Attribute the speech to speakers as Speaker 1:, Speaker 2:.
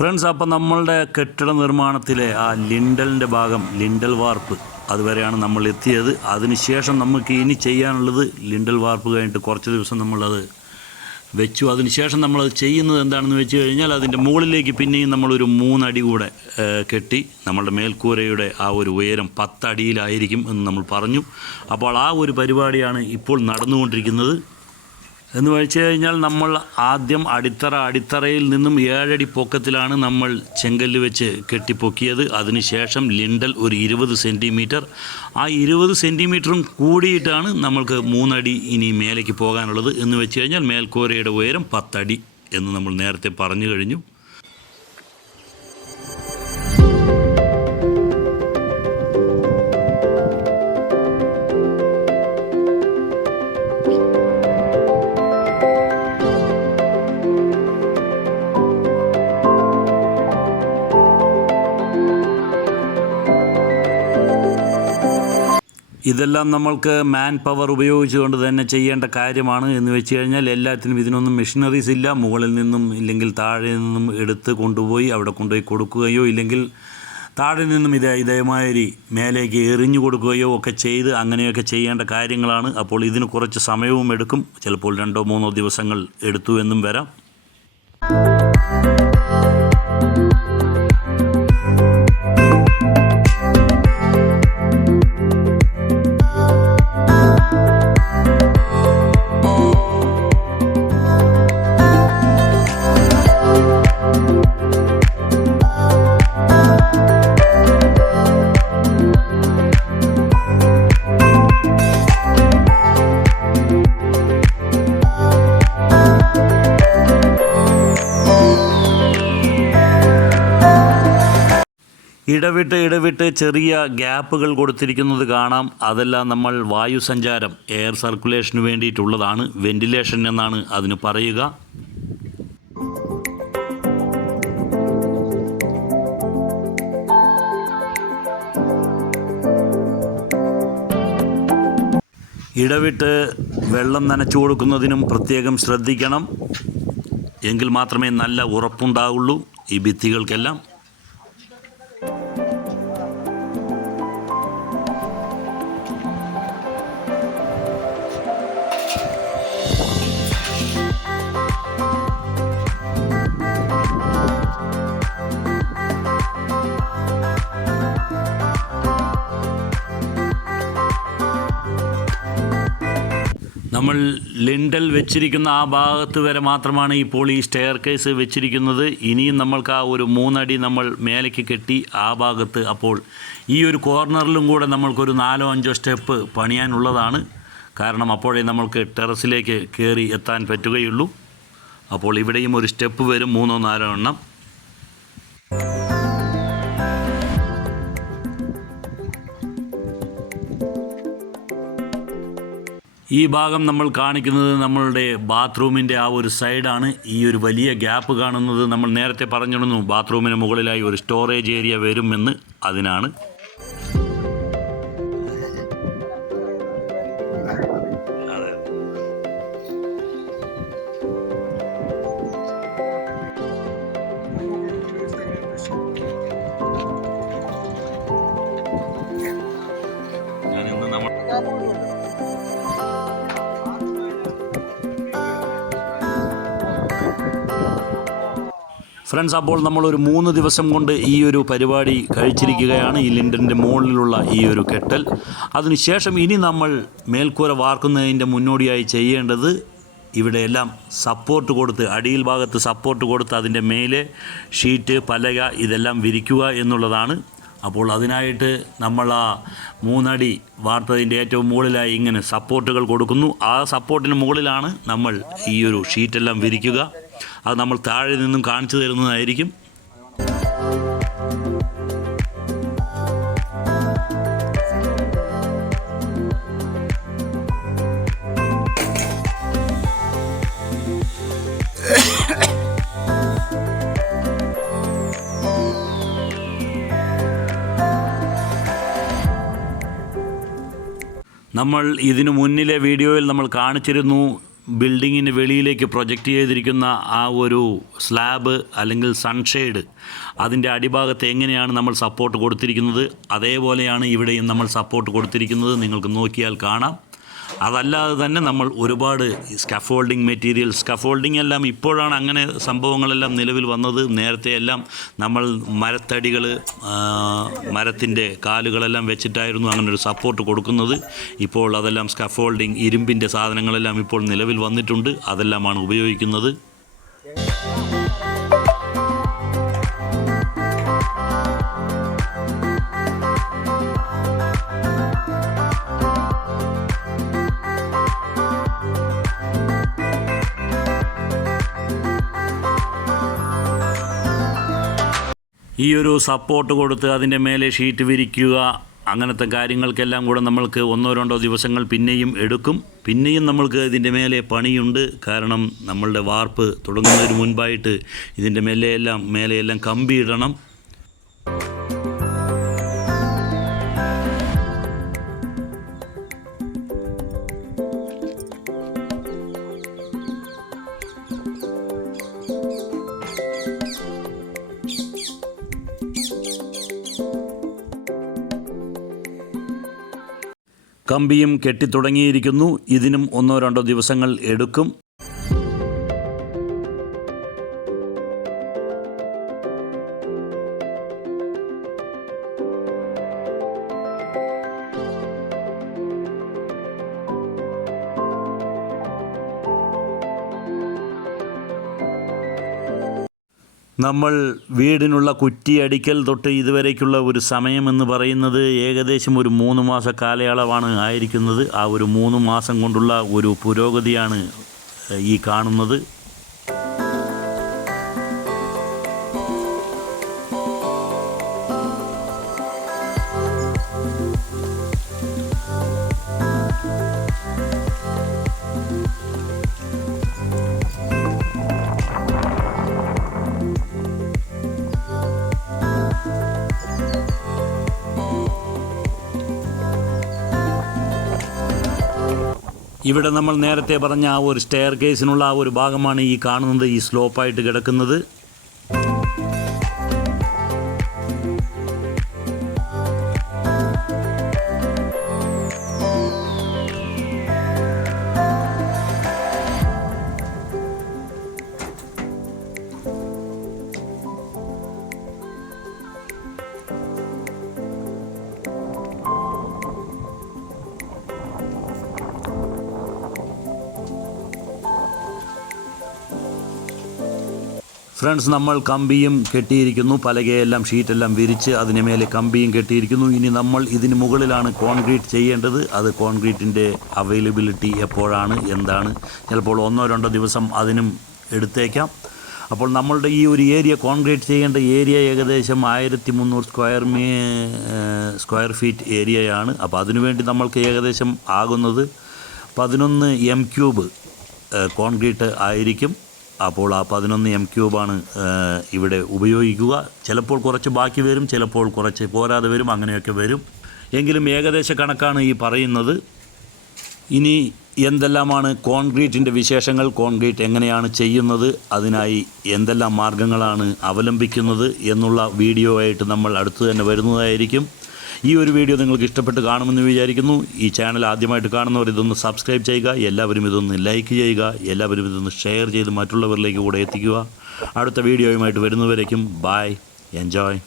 Speaker 1: Friends അപ്പം നമ്മളുടെ കെട്ടിട നിർമ്മാണത്തിലെ ആ ലിൻഡലിന്റെ ഭാഗം ലിൻഡൽ വാർപ്പ് അതുവരെയാണ് നമ്മൾ എത്തിയത്. അതിനുശേഷം നമുക്ക് ഇനി ചെയ്യാനുള്ളത് ലിൻഡൽ വാർപ്പ് കഴിഞ്ഞിട്ട് കുറച്ച് ദിവസം നമ്മളത് വെച്ചു. അതിനുശേഷം നമ്മളത് ചെയ്യുന്നത് എന്താണെന്ന് വെച്ച് കഴിഞ്ഞാൽ അതിന്റെ മുകളിലേക്ക് പിന്നെയും നമ്മളൊരു മൂന്നടി കൂടെ കെട്ടി നമ്മളുടെ മേൽക്കൂരയുടെ ആ ഒരു ഉയരം പത്തടിയിലായിരിക്കും എന്ന് നമ്മൾ പറഞ്ഞു. അപ്പോൾ ആ ഒരു പരിപാടിയാണ് ഇപ്പോൾ നടന്നുകൊണ്ടിരിക്കുന്നത്. എന്ന് വെച്ച് കഴിഞ്ഞാൽ നമ്മൾ ആദ്യം അടിത്തറ അടിത്തറയിൽ നിന്നും ഏഴടി പൊക്കത്തിലാണ് നമ്മൾ ചെങ്കല്ല് വെച്ച് കെട്ടിപ്പൊക്കിയത്. അതിനുശേഷം ലിണ്ടൽ ഒരു ഇരുപത് സെന്റിമീറ്റർ ആ ഇരുപത് സെന്റിമീറ്ററും കൂടിയിട്ടാണ് നമ്മൾക്ക് മൂന്നടി ഇനി മേലേക്ക് പോകാനുള്ളത് എന്ന് വെച്ച് കഴിഞ്ഞാൽ മേൽക്കൂരയുടെ ഉയരം പത്തടി എന്ന് നമ്മൾ നേരത്തെ പറഞ്ഞു കഴിഞ്ഞു. ഇതെല്ലാം നമ്മൾക്ക് മാൻ പവർ ഉപയോഗിച്ചുകൊണ്ട് തന്നെ ചെയ്യേണ്ട കാര്യമാണ് എന്ന് വെച്ച് കഴിഞ്ഞാൽ എല്ലാത്തിനും ഇതിനൊന്നും മെഷീനറീസ് ഇല്ല. മുകളിൽ നിന്നും ഇല്ലെങ്കിൽ താഴെ നിന്നും എടുത്ത് കൊണ്ടുപോയി അവിടെ കൊണ്ടുപോയി കൊടുക്കുകയോ ഇല്ലെങ്കിൽ താഴെ നിന്നും ഇതേ ഇതേമാതിരി മേലേക്ക് എറിഞ്ഞു കൊടുക്കുകയോ ഒക്കെ ചെയ്ത് അങ്ങനെയൊക്കെ ചെയ്യേണ്ട കാര്യങ്ങളാണ്. അപ്പോൾ ഇതിന് കുറച്ച് സമയവും എടുക്കും. ചിലപ്പോൾ രണ്ടോ മൂന്നോ ദിവസങ്ങൾ എടുത്തു എന്നും വരാം. ഇടവിട്ട് ഇടവിട്ട് ചെറിയ ഗ്യാപ്പുകൾ കൊടുത്തിരിക്കുന്നത് കാണാം. അതെല്ലാം നമ്മൾ വായു സഞ്ചാരം എയർ സർക്കുലേഷന് വേണ്ടിയിട്ടുള്ളതാണ്. വെന്റിലേഷൻ എന്നാണ് അതിന് പറയുക. ഇടവിട്ട് വെള്ളം നനച്ചു കൊടുക്കുന്നതിനും പ്രത്യേകം ശ്രദ്ധിക്കണം. എങ്കിൽ മാത്രമേ നല്ല ഉറപ്പുണ്ടാവുള്ളൂ ഈ ഭിത്തികൾക്കെല്ലാം. നമ്മൾ ലിൻഡൽ വെച്ചിരിക്കുന്ന ആ ഭാഗത്ത് വരെ മാത്രമാണ് ഇപ്പോൾ ഈ സ്റ്റെയർ കേസ് വെച്ചിരിക്കുന്നത്. ഇനിയും നമ്മൾക്ക് ആ ഒരു മൂന്നടി നമ്മൾ മേലേക്ക് കെട്ടി ആ ഭാഗത്ത് അപ്പോൾ ഈ ഒരു കോർണറിലും കൂടെ നമ്മൾക്കൊരു നാലോ അഞ്ചോ സ്റ്റെപ്പ് പണിയാനുള്ളതാണ്. കാരണം അപ്പോഴേ നമ്മൾക്ക് ടെറസിലേക്ക് കയറി എത്താൻ പറ്റുകയുള്ളൂ. അപ്പോൾ ഇവിടെയും ഒരു സ്റ്റെപ്പ് വരും മൂന്നോ നാലോ എണ്ണം. ഈ ഭാഗം നമ്മൾ കാണിക്കുന്നത് നമ്മളുടെ ബാത്റൂമിന്റെ ആ ഒരു സൈഡാണ്. ഈ ഒരു വലിയ ഗ്യാപ്പ് കാണുന്നത് നമ്മൾ നേരത്തെ പറഞ്ഞിരുന്നു ബാത്റൂമിന് മുകളിലായി ഒരു സ്റ്റോറേജ് ഏരിയ വരുമെന്ന് അതിനാണ്. ഫ്രണ്ട്സ് അപ്പോൾ ഒരു മൂന്ന് ദിവസം കൊണ്ട് ഈ ഒരു പരിപാടി കഴിച്ചിരിക്കുകയാണ്. ഈ ലിൻഡന്റെ മുകളിലുള്ള ഈ ഒരു കെട്ടൽ. അതിനുശേഷം ഇനി നമ്മൾ മേൽക്കൂര വാർക്കുന്നതിന്റെ മുന്നോടിയായി ചെയ്യേണ്ടത് ഇവിടെയെല്ലാം സപ്പോർട്ട് കൊടുത്ത് അടിയിൽ ഭാഗത്ത് സപ്പോർട്ട് കൊടുത്ത് അതിന്റെ മേലെ ഷീറ്റ് പലക ഇതെല്ലാം വിരിക്കുക എന്നുള്ളതാണ്. അപ്പോൾ അതിനായിട്ട് നമ്മൾ ആ മൂന്നടി വാർത്തതിന്റെ ഏറ്റവും മുകളിലായി ഇങ്ങനെ സപ്പോർട്ടുകൾ കൊടുക്കുന്നു. ആ സപ്പോർട്ടിന് മുകളിലാണ് നമ്മൾ ഈ ഒരു ഷീറ്റെല്ലാം വിരിക്കുക. അത് നമ്മൾ താഴെ നിന്നും കാണിച്ചു തരുന്നതായിരിക്കും. നമ്മൾ ഇതിനു മുന്നിലെ വീഡിയോയിൽ നമ്മൾ കാണിച്ചിരുന്നു ബിൽഡിങ്ങിന് വെളിയിലേക്ക് പ്രൊജക്റ്റ് ചെയ്തിരിക്കുന്ന ആ ഒരു സ്ലാബ് അല്ലെങ്കിൽ സൺഷെയ്ഡ് അതിന്റെ അടിഭാഗത്ത് എങ്ങനെയാണ് നമ്മൾ സപ്പോർട്ട് കൊടുത്തിരിക്കുന്നത്? അതേപോലെയാണ് ഇവിടെയും നമ്മൾ സപ്പോർട്ട് കൊടുത്തിരിക്കുന്നത്. നിങ്ങൾക്ക് നോക്കിയാൽ കാണാം. അതല്ലാതെ തന്നെ നമ്മൾ ഒരുപാട് സ്കഫോൾഡിങ് മെറ്റീരിയൽ സ്കഫോൾഡിംഗ് എല്ലാം ഇപ്പോഴാണ് അങ്ങനെ സംഭവങ്ങളെല്ലാം നിലവിൽ വന്നത്. നേരത്തെ എല്ലാം നമ്മൾ മരത്തടികൾ മരത്തിന്റെ കാലുകളെല്ലാം വെച്ചിട്ടായിരുന്നു അങ്ങനെ ഒരു സപ്പോർട്ട് കൊടുക്കുന്നത്. ഇപ്പോൾ അതെല്ലാം സ്കഫോൾഡിങ് ഇരുമ്പിന്റെ സാധനങ്ങളെല്ലാം ഇപ്പോൾ നിലവിൽ വന്നിട്ടുണ്ട്. അതെല്ലാമാണ് ഉപയോഗിക്കുന്നത്. ഈ ഒരു സപ്പോർട്ട് കൊടുത്ത് അതിന്റെ മേലെ ഷീറ്റ് വിരിക്കുക അങ്ങനത്തെ കാര്യങ്ങൾക്കെല്ലാം കൂടെ നമ്മൾക്ക് ഒന്നോ രണ്ടോ ദിവസങ്ങൾ പിന്നെയും എടുക്കും. പിന്നെയും നമ്മൾക്ക് ഇതിന്റെ മേലെ പണിയുണ്ട്. കാരണം നമ്മളുടെ വാർപ്പ് തുടങ്ങുന്നതിന് മുൻപായിട്ട് ഇതിന്റെ മേലെയെല്ലാം മേലെയെല്ലാം കമ്പി കമ്പിയും കെട്ടിത്തുടങ്ങിയിരിക്കുന്നു. ഇതിനും ഒന്നോ രണ്ടോ ദിവസങ്ങൾ എടുക്കും. നമ്മൾ വീടിനുള്ള കുറ്റിയടിക്കൽ തൊട്ട് ഇതുവരേക്കുള്ള ഒരു സമയമെന്ന് പറയുന്നത് ഏകദേശം ഒരു മൂന്ന് മാസ കാലയളവാണ് ആയിരിക്കുന്നത്. ആ ഒരു മൂന്ന് മാസം കൊണ്ടുള്ള ഒരു പുരോഗതിയാണ് ഈ കാണുന്നത്. ഇവിടെ നമ്മൾ നേരത്തെ പറഞ്ഞ ആ ഒരു സ്റ്റെയർ കേസിനുള്ള ആ ഒരു ഭാഗമാണ് ഈ കാണുന്നത് ഈ സ്ലോപ്പായിട്ട് കിടക്കുന്നത്. ഫ്രണ്ട്സ് നമ്മൾ കമ്പിയും കെട്ടിയിരിക്കുന്നു. പലകയെല്ലാം ഷീറ്റെല്ലാം വിരിച്ച് അതിന് മേലെ കമ്പിയും കെട്ടിയിരിക്കുന്നു. ഇനി നമ്മൾ ഇതിന് മുകളിലാണ് കോൺക്രീറ്റ് ചെയ്യേണ്ടത്. അത് കോൺക്രീറ്റിന്റെ അവൈലബിലിറ്റി എപ്പോഴാണ് എന്താണ്? ചിലപ്പോൾ ഒന്നോ രണ്ടോ ദിവസം അതിനും എടുത്തേക്കാം. അപ്പോൾ നമ്മളുടെ ഈ ഒരു ഏരിയ കോൺക്രീറ്റ് ചെയ്യേണ്ട ഏരിയ ഏകദേശം ആയിരത്തി മുന്നൂറ് സ്ക്വയർ മീ സ്ക്വയർ ഫീറ്റ് ഏരിയയാണ് അപ്പോൾ അതിനുവേണ്ടി നമ്മൾക്ക് ഏകദേശം ആകുന്നത് പതിനൊന്ന് എം ക്യൂബ് കോൺക്രീറ്റ് ആയിരിക്കും. അപ്പോൾ ആ പതിനൊന്ന് എം ക്യൂബാണ് ഇവിടെ ഉപയോഗിക്കുക. ചിലപ്പോൾ കുറച്ച് ബാക്കി വരും ചിലപ്പോൾ കുറച്ച് പോരാതെ വരും അങ്ങനെയൊക്കെ വരും. എങ്കിലും ഏകദേശ കണക്കാണ് ഈ പറയുന്നത്. ഇനി എന്തെല്ലാമാണ് കോൺക്രീറ്റിന്റെ വിശേഷങ്ങൾ? കോൺക്രീറ്റ് എങ്ങനെയാണ് ചെയ്യുന്നത്? അതിനായി എന്തെല്ലാം മാർഗങ്ങളാണ് അവലംബിക്കുന്നത്? എന്നുള്ള വീഡിയോ ആയിട്ട് നമ്മൾ അടുത്തു തന്നെ വരുന്നതായിരിക്കും. ഈ ഒരു വീഡിയോ നിങ്ങൾക്ക് ഇഷ്ടപ്പെട്ട് കാണുമെന്ന് വിചാരിക്കുന്നു. ഈ ചാനൽ ആദ്യമായിട്ട് കാണുന്നവർ ഇതൊന്ന് സബ്സ്ക്രൈബ് ചെയ്യുക എല്ലാവരും ഇതൊന്ന് ലൈക്ക് ചെയ്യുക എല്ലാവരും ഇതൊന്ന് ഷെയർ ചെയ്ത് മറ്റുള്ളവരിലേക്ക് കൂടെ എത്തിക്കുക. അടുത്ത വീഡിയോയുമായിട്ട് വരുന്നവരേക്കും ബായ് എൻജോയ്.